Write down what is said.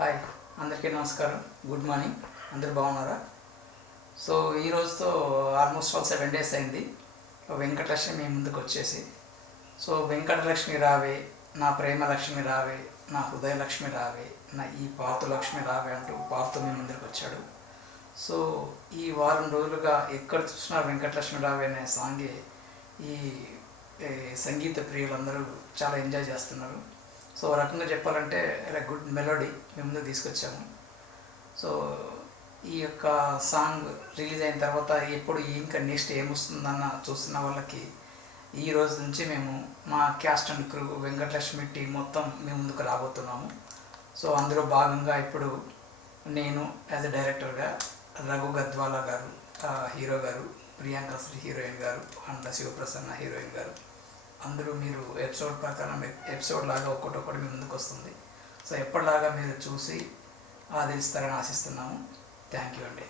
Hi, అందరికీ నమస్కారం. Good morning. అందరు బాగున్నారా? సో ఈ రోజుతో ఆల్మోస్ట్ 7 days అయింది వెంకటలక్ష్మి మీ ముందుకు వచ్చేసి. సో వెంకటలక్ష్మి రావే, నా ప్రేమ లక్ష్మి రావే, నా హృదయ లక్ష్మి రావే, నా ఈ పాతు లక్ష్మి రావే అంటూ పాతు మీ ముందుకు వచ్చాడు. సో ఈ వారం రోజులుగా ఎక్కడ చూసినా వెంకటలక్ష్మి రావే అనే సాంగే ఈ సంగీత ప్రియులందరూ చాలా ఎంజాయ్ చేస్తున్నారు. సో రకంగా చెప్పాలంటే గుడ్ మెలోడీ మేము ముందుకు తీసుకొచ్చాము. సో ఈ యొక్క సాంగ్ రిలీజ్ అయిన తర్వాత ఎప్పుడు ఇంకా నెక్స్ట్ ఏమొస్తుందన్న చూస్తున్న వాళ్ళకి ఈ రోజు నుంచి మేము మా caste and crew Venkatalakshmi team మొత్తం మేము ముందుకు రాబోతున్నాము. సో అందులో భాగంగా ఇప్పుడు నేను యాజ్ ఎ డైరెక్టర్గా, రఘు గద్వాల గారు హీరో గారు, ప్రియాంక శ్రీ హీరోయిన్ గారు అండ్ శివప్రసన్న హీరోయిన్ గారు, అందరూ మీరు ఎపిసోడ్ ప్రకారం ఎపిసోడ్ లాగా ఒక్కొక్కటి మీ ముందుకు వస్తుంది. సో ఎప్పటిలాగా మీరు చూసి ఆదరిస్తారని ఆశిస్తున్నాము. థ్యాంక్ యూ అండి.